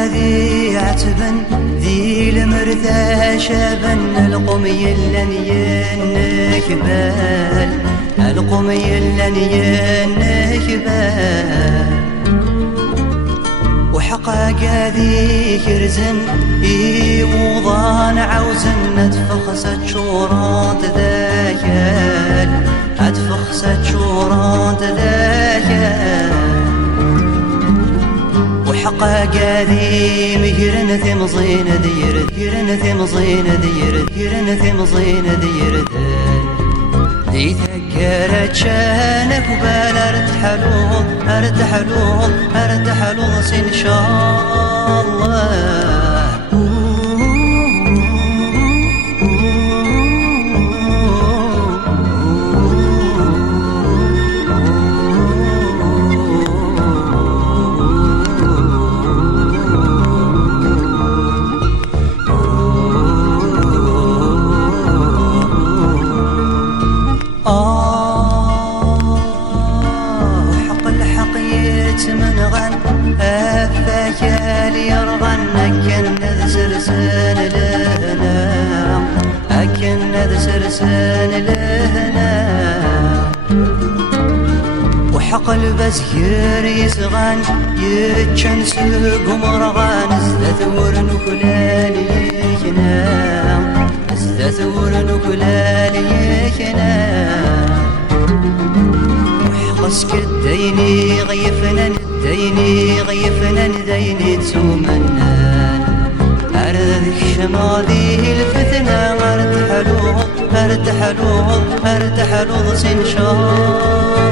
قاذي عتبا ذي المرثى شابا القمي لن ينكبال القمي لن ينكبال وحقا قاذي كرزن وضان عوزن اتفخست شورات ذاكال اتفخست شورات ذاكال وحقا قاذي مقرن ثمزين ديرد قرن ثمزين ديرد قرن ثمزين ديرد ذي ثكرت شانك وبال ارتحلو ان شاء الله من غن أفاكال يرغن أكن ذسرسان لهنا أكن ذسرسان لهنا وحق البزكر يسغن يتشن سوق مرغان استثور نكلالي يكنام استثور نكلالي يكنام وحقسك الديني غيفنا غيفنا نديني تسومنان أرذك شمالي الفتنة ارتحلو ارتحلو ارتحلو ان شاء